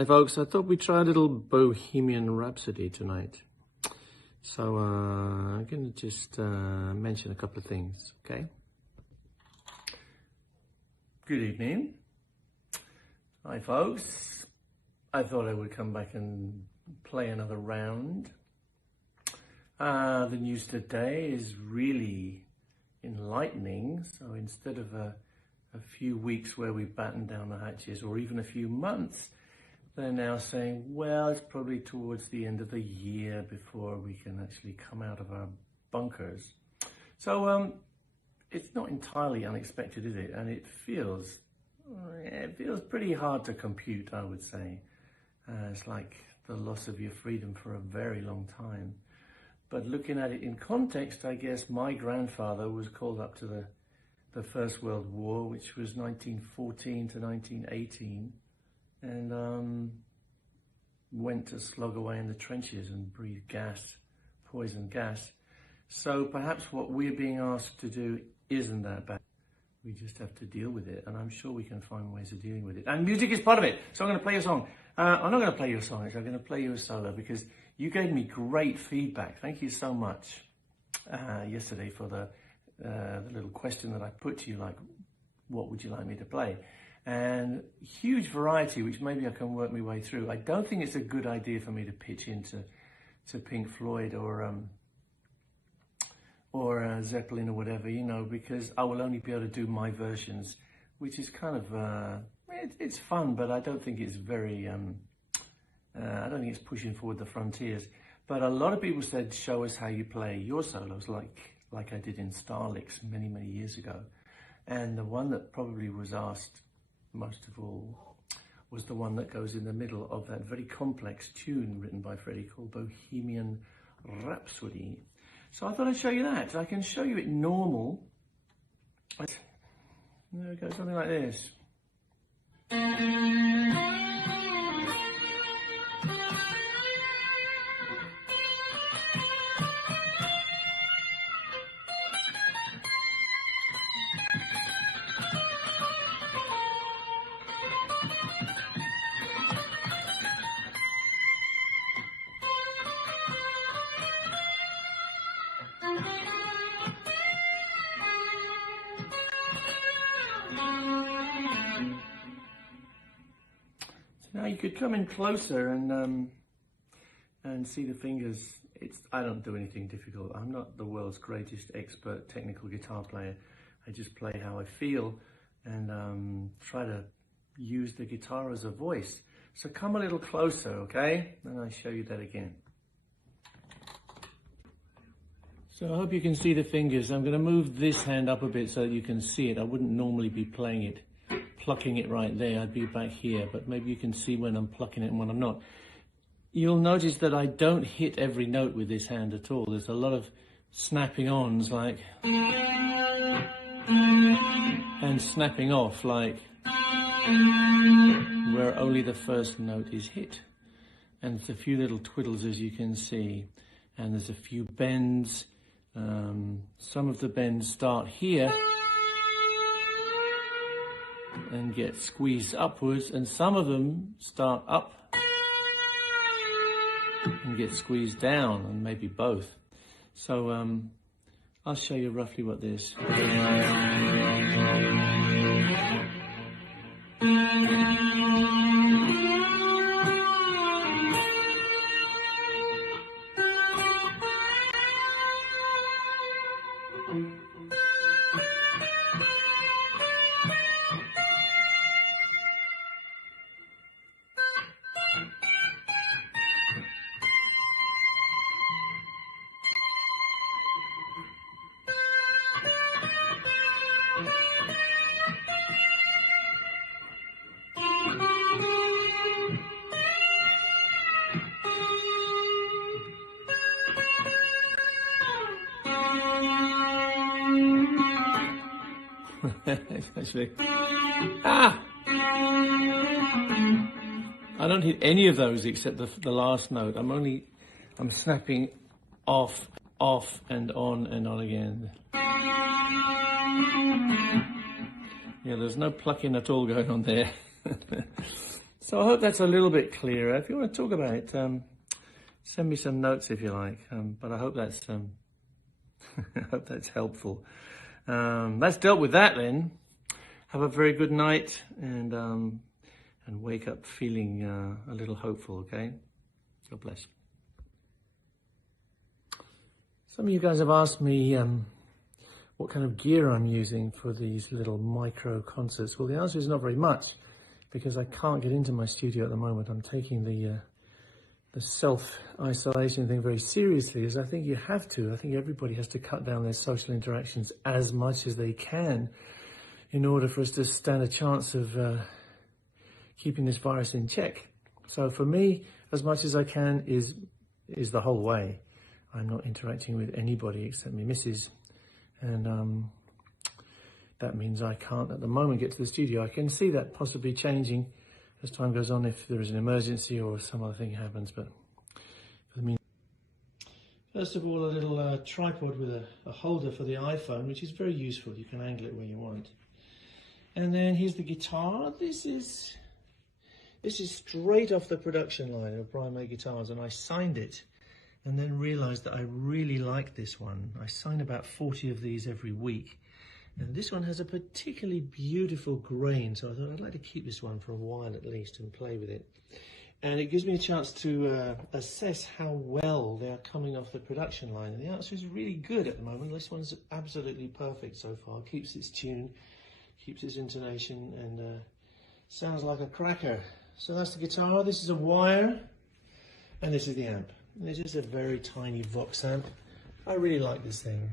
Hi folks, I thought we'd try a little Bohemian Rhapsody tonight. So I'm going to just mention a couple of things, okay? Good evening. Hi folks. I thought I would come back and play another round. The news today is really enlightening. So instead of a few weeks where we batten down the hatches, or even a few months, they're now saying, well, it's probably towards the end of the year before we can actually come out of our bunkers. So it's not entirely unexpected, is it? And it feels pretty hard to compute, I would say. It's like the loss of your freedom for a very long time. But looking at it in context, I guess my grandfather was called up to the First World War, which was 1914 to 1918. And went to slog away in the trenches and breathe gas, poison gas. So perhaps what we're being asked to do isn't that bad. We just have to deal with it, and I'm sure we can find ways of dealing with it. And music is part of it, so I'm going to play a song. I'm not going to play you a song, I'm going to play you a solo, because you gave me great feedback. Thank you so much yesterday for the little question that I put to you, like, what would you like me to play? And huge variety, which maybe I can work my way through. I don't think it's a good idea for me to pitch into Pink Floyd or Zeppelin or whatever, you know, because I will only be able to do my versions, which is kind of it's fun, but I don't think it's very I don't think it's pushing forward the frontiers. But a lot of people said, show us how you play your solos, like I did in Starlix many years ago. And the one that probably was asked most of all was the one that goes in the middle of that very complex tune written by Freddie called Bohemian Rhapsody. So I thought I'd show you that. I can show you it normal. There we go, something like this. Now you could come in closer and see the fingers. I don't do anything difficult. I'm not the world's greatest expert technical guitar player. I just play how I feel and try to use the guitar as a voice. So come a little closer, okay? And I'll show you that again. So I hope you can see the fingers. I'm going to move this hand up a bit so that you can see it. I wouldn't normally be playing it, plucking it right there. I'd be back here, but maybe you can see when I'm plucking it and when I'm not. You'll notice that I don't hit every note with this hand at all. There's a lot of snapping ons, like, and snapping off, like, where only the first note is hit. And there's a few little twiddles, as you can see, and there's a few bends. Some of the bends start here and get squeezed upwards, and some of them start up and get squeezed down, and maybe both. So I'll show you roughly what this. Actually, I don't hit any of those except the last note. I'm snapping off, and on again. Yeah, there's no plucking at all going on there. So I hope that's a little bit clearer. If you want to talk about it, send me some notes if you like. But I hope that's I hope that's helpful. That's dealt with that then. Have a very good night and wake up feeling a little hopeful, okay? God bless. Some of you guys have asked me what kind of gear I'm using for these little micro concerts. Well, the answer is not very much, because I can't get into my studio at the moment. I'm taking the self-isolation thing very seriously, as I think you have to. I think everybody has to cut down their social interactions as much as they can in order for us to stand a chance of keeping this virus in check. So for me, as much as I can is the whole way. I'm not interacting with anybody except my missus, and that means I can't at the moment get to the studio. I can see that possibly changing as time goes on if there is an emergency or some other thing happens, but for the meantime. First of all, a little tripod with a holder for the iPhone, which is very useful. You can angle it where you want. And then here's the guitar. This is straight off the production line of Brian May Guitars, and I signed it and then realized that I really like this one. I sign about 40 of these every week. And this one has a particularly beautiful grain, so I thought I'd like to keep this one for a while at least and play with it. And it gives me a chance to assess how well they are coming off the production line. And the answer is really good at the moment. This one's absolutely perfect so far. Keeps its tune, keeps its intonation, and sounds like a cracker. So that's the guitar. This is a wire, and this is the amp. And this is a very tiny Vox amp. I really like this thing.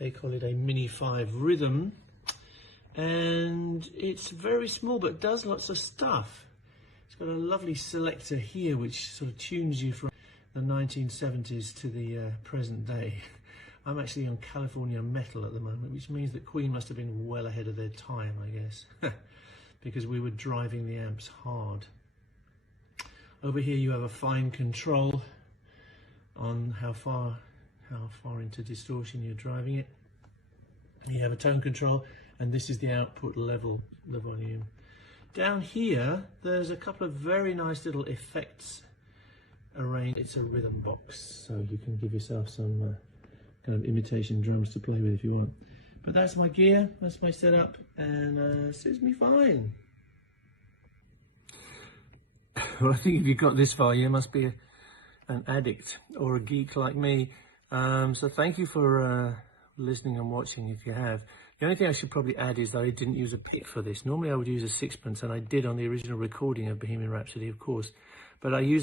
They call it a Mini 5 Rhythm, and it's very small but does lots of stuff. It's got a lovely selector here which sort of tunes you from the 1970s to the present day. I'm actually on California metal at the moment, which means that Queen must have been well ahead of their time, I guess, because we were driving the amps hard. Over here you have a fine control on how far into distortion you're driving it. You have a tone control, and this is the output level, the volume. Down here there's a couple of very nice little effects arranged. It's a rhythm box, so you can give yourself some kind of imitation drums to play with if you want. But that's my gear, that's my setup, and suits me fine. Well, I think if you got this far, you must be an addict or a geek like me. So thank you for listening and watching if you have. The only thing I should probably add is that I didn't use a pick for this. Normally I would use a sixpence, and I did on the original recording of Bohemian Rhapsody, of course. But I used the